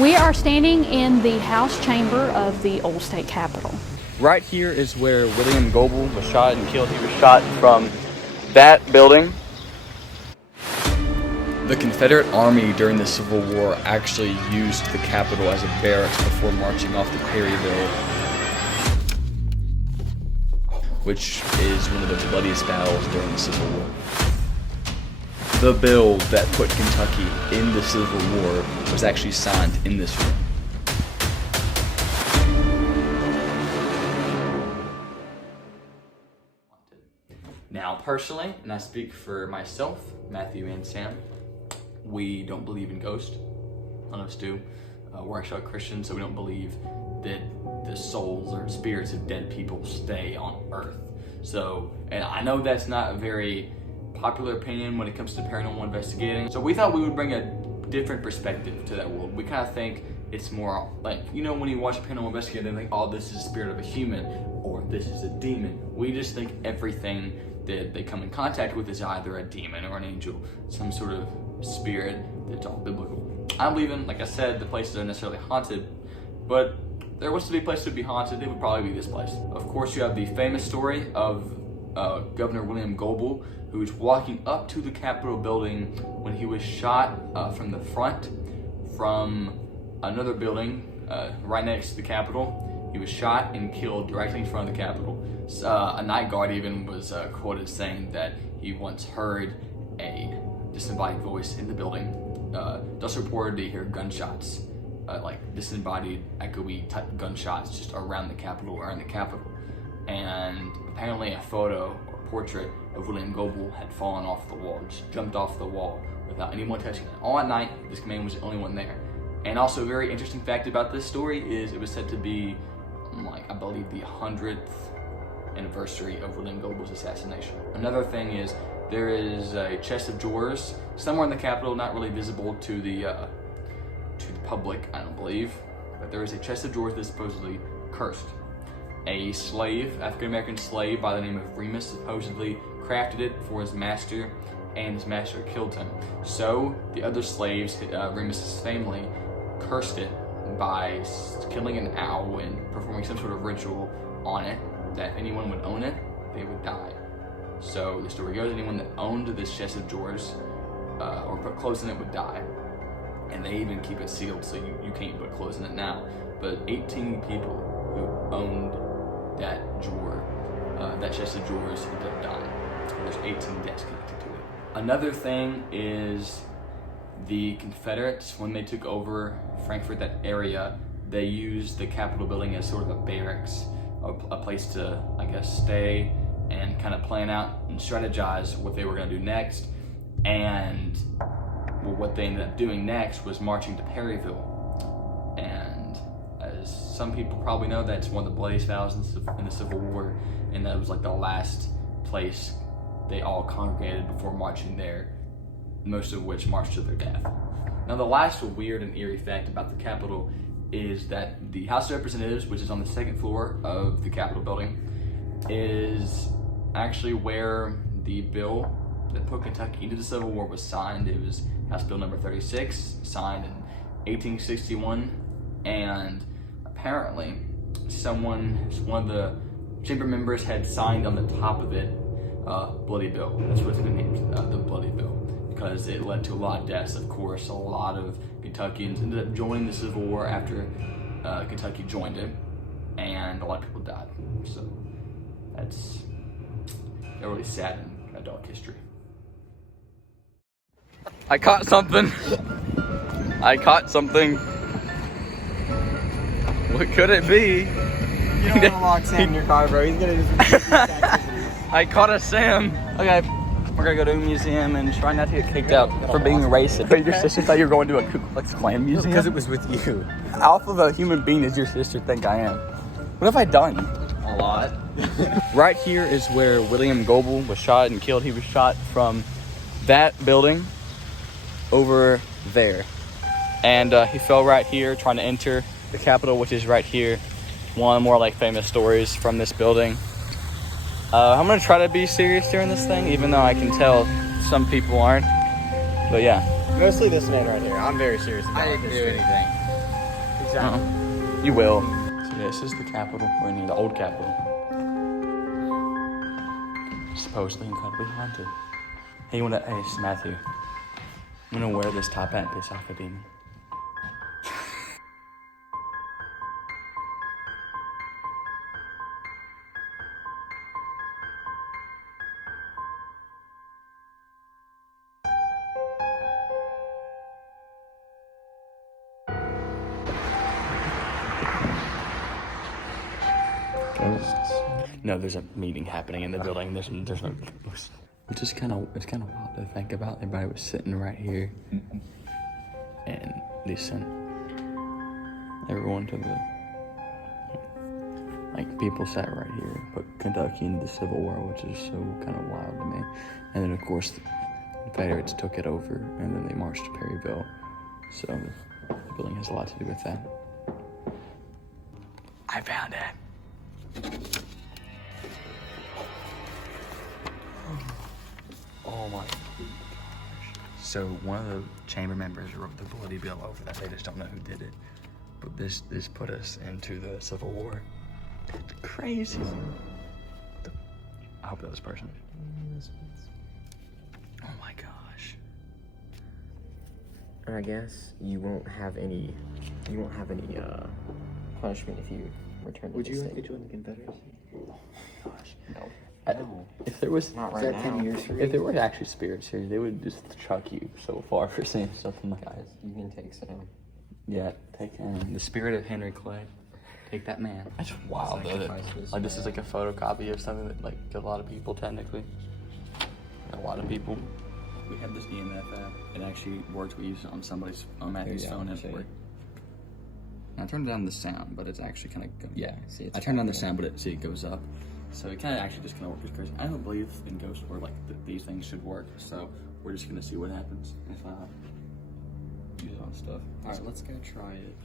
We are standing in the House chamber of the old state capitol. Right here is where William Goebel was shot and killed. He was shot from that building. The Confederate Army during the Civil War actually used the Capitol as a barracks before marching off to Perryville, which is one of the bloodiest battles during the Civil War. The bill that put Kentucky in the Civil War was actually signed in this room. Now, personally, and I speak for myself, Matthew, and Sam, we don't believe in ghosts. None of us do. We're actually Christians, so we don't believe that the souls or spirits of dead people stay on Earth. So, and I know that's not a very popular opinion when it comes to paranormal investigating. So we thought we would bring a different perspective to that world. We kind of think it's more like, you know, when you watch a paranormal investigator, they think, oh, this is the spirit of a human, or this is a demon. We just think everything that they come in contact with is either a demon or an angel, some sort of spirit that's all biblical. I believe in, like I said, the places aren't necessarily haunted, but if there was to be a place to be haunted, it would probably be this place. Of course, you have the famous story of Governor William Goebel, who was walking up to the Capitol building when he was shot from the front from another building right next to the Capitol. He was shot and killed directly in front of the Capitol. A night guard even was quoted saying that he once heard a disembodied voice in the building. Just reported to hear gunshots, like disembodied, echoey type gunshots just around the Capitol or in the Capitol. And apparently a photo or portrait of William Goebel had fallen off the wall, just jumped off the wall without anyone touching it. All at night, this man was the only one there. And also a very interesting fact about this story is it was said to be, like, I believe the 100th anniversary of William Goebel's assassination. Another thing is there is a chest of drawers somewhere in the Capitol, not really visible to the public, I don't believe, but there is a chest of drawers that is supposedly cursed. A slave, African-American slave by the name of Remus, supposedly crafted it for his master, and his master killed him. So the other slaves, Remus's family, cursed it by killing an owl and performing some sort of ritual on it, that if anyone would own it, they would die. So the story goes, anyone that owned this chest of drawers or put clothes in it would die. And they even keep it sealed, so you can't put clothes in it now. But 18 people who owned that drawer, that chest of drawers, ended up dying. There's 18 deaths connected to it. Another thing is the Confederates, when they took over Frankfurt, that area, they used the Capitol building as sort of a barracks, a place to, I guess, stay and kind of plan out and strategize what they were going to do next. And well, what they ended up doing next was marching to Perryville. And as some people probably know, that's one of the bloodiest battles in the Civil War, and that was like the last place they all congregated before marching there, most of which marched to their death. Now, the last weird and eerie fact about the Capitol is that the House of Representatives, which is on the second floor of the Capitol building, is actually where the bill that put Kentucky into the Civil War was signed. It was House Bill number 36, signed in 1861, and apparently one of the chamber members had signed on the top of it, Bloody Bill. That's what it's been named, the Bloody Bill, because it led to a lot of deaths. Of course, a lot of Kentuckians ended up joining the Civil War after Kentucky joined it, and a lot of people died. So that's a really sad and adult history. I caught something. What could it be? You don't want to lock Sam in your car, bro. He's gonna do some I caught a Sam. Okay, we're gonna go to a museum and try not to get kicked out for being racist. But your sister thought you were going to a Ku Klux Klan museum? because it was with you. How awful of a human being does your sister think I am? What have I done? A lot. Right here is where William Goebel was shot and killed. He was shot from that building over there. And he fell right here trying to enter the Capitol, which is right here. One of the more like famous stories from this building. I'm gonna try to be serious during this thing, even though I can tell some people aren't. But yeah. Mostly this man right here. I'm very serious about I didn't do anything. Exactly. You will. So yeah, this is the Capitol. We're near the old Capitol. Supposedly incredibly haunted. Hey, it's Matthew. I'm gonna wear this top hat and piss off a demon. Ghosts? No, there's a meeting happening in the building. There's no ghosts. It's kind of wild to think about. Everybody was sitting right here, and they sent everyone to the people sat right here, put Kentucky into the Civil War, which is so kind of wild to me. And then of course the Confederates took it over, and then they marched to Perryville. So the building has a lot to do with that. I found it. Oh my gosh. So one of the chamber members wrote the bloody bill over that. They just don't know who did it. But this put us into the Civil War. It's crazy. I hope that was personal. Oh my gosh. I guess you won't have any punishment if you return to Would the you state. like to join the Confederacy? Oh my gosh. No. If there was Not Is right that now. 10 years for you? If there were actually spirits here, they would just chuck you so far for saying something like that. You can take some. Yeah, take him. The spirit of Henry Clay. Take that man. That's wild though. Like this is like a photocopy of something that a lot of people technically. A lot of people. We have this EMF app. It actually works. We use it on Matthew's phone. It works. I turned down the sound, but it's actually kind of I turned down the sound, but it goes up. So it kind of actually just kind of works crazy. I don't believe in ghosts or these things should work. So we're just gonna see what happens if I use it on stuff. All right, let's go try it.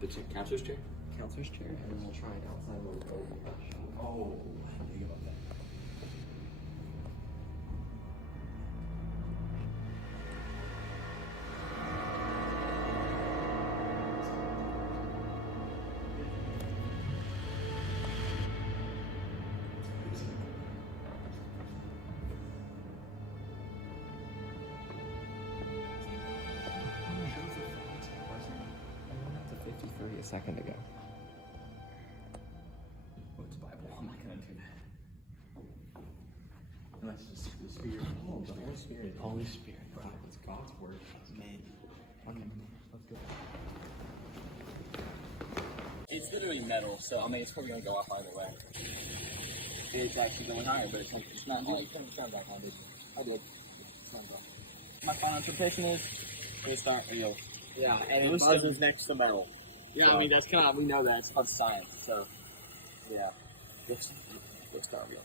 The counselor's chair. Counselor's chair, and then we'll try it outside while we go. Oh, I didn't think about that. A second ago. What's Bible? I'm not gonna do that. Unless it's the Spirit. Oh, the Holy Spirit. Holy Spirit. Wow, it's God's word. Man. Let's go. It's literally metal, so I mean it's probably gonna go off either way. It's actually going higher, but it's not. Oh, you turned the sound back on, did you? I did. My final interpretation is it's not real. Yeah, and it buzzes next to metal. Yeah, I mean that's kind of we know that it's part of science, so yeah, it's not real.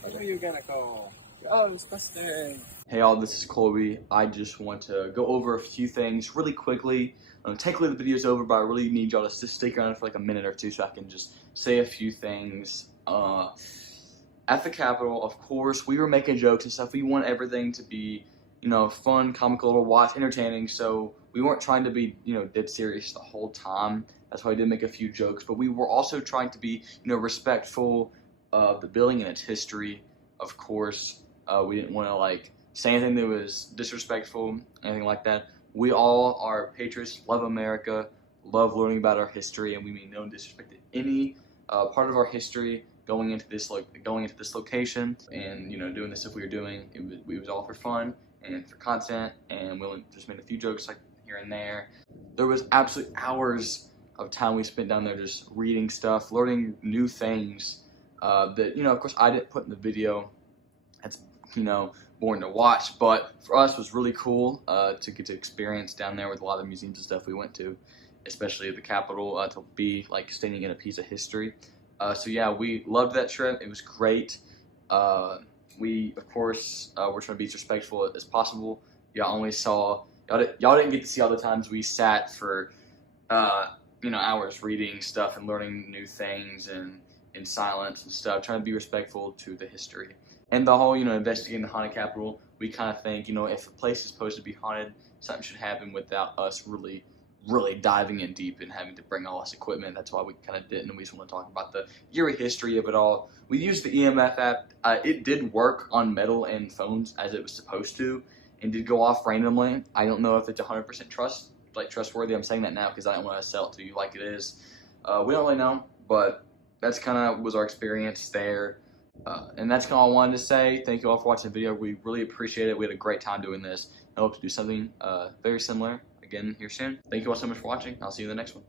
What are you gonna call? Oh, it's busting. Hey all, this is Colby. I just want to go over a few things really quickly. Technically the video's over, but I really need y'all to just stick around for like a minute or two so I can just say a few things. At the Capitol, of course, we were making jokes and stuff. We want everything to be, fun, comical to watch, entertaining. So we weren't trying to be, dead serious the whole time. That's why I did make a few jokes. But we were also trying to be, respectful of the building and its history. Of course, we didn't want to say anything that was disrespectful, anything like that. We all are patriots, love America, love learning about our history, and we mean no disrespect to any part of our history going into this location, and doing the stuff we were doing. It was all for fun and for content, and we only just made a few jokes here and there. There was absolutely hours of time we spent down there just reading stuff, learning new things that of course I didn't put in the video. That's boring to watch, but for us it was really cool to get to experience down there with a lot of the museums and stuff we went to, especially at the Capitol, to be standing in a piece of history. So yeah, we loved that trip. It was great. We of course were trying to be as respectful as possible. Y'all didn't get to see all the times we sat for hours reading stuff and learning new things and in silence and stuff, trying to be respectful to the history. And the whole, investigating the haunted Capitol, we kind of think, if a place is supposed to be haunted, something should happen without us really, really diving in deep and having to bring all this equipment. That's why we kind of didn't. And we just want to talk about the year history of it all. We used the EMF app. It did work on metal and phones as it was supposed to, and did go off randomly. I don't know if it's 100% trustworthy. I'm saying that now because I don't want to sell it to you like it is. We don't really know, but that's kind of was our experience there. And that's kind of all I wanted to say. Thank you all for watching the video. We really appreciate it. We had a great time doing this. I hope to do something very similar again here soon. Thank you all so much for watching. I'll see you in the next one.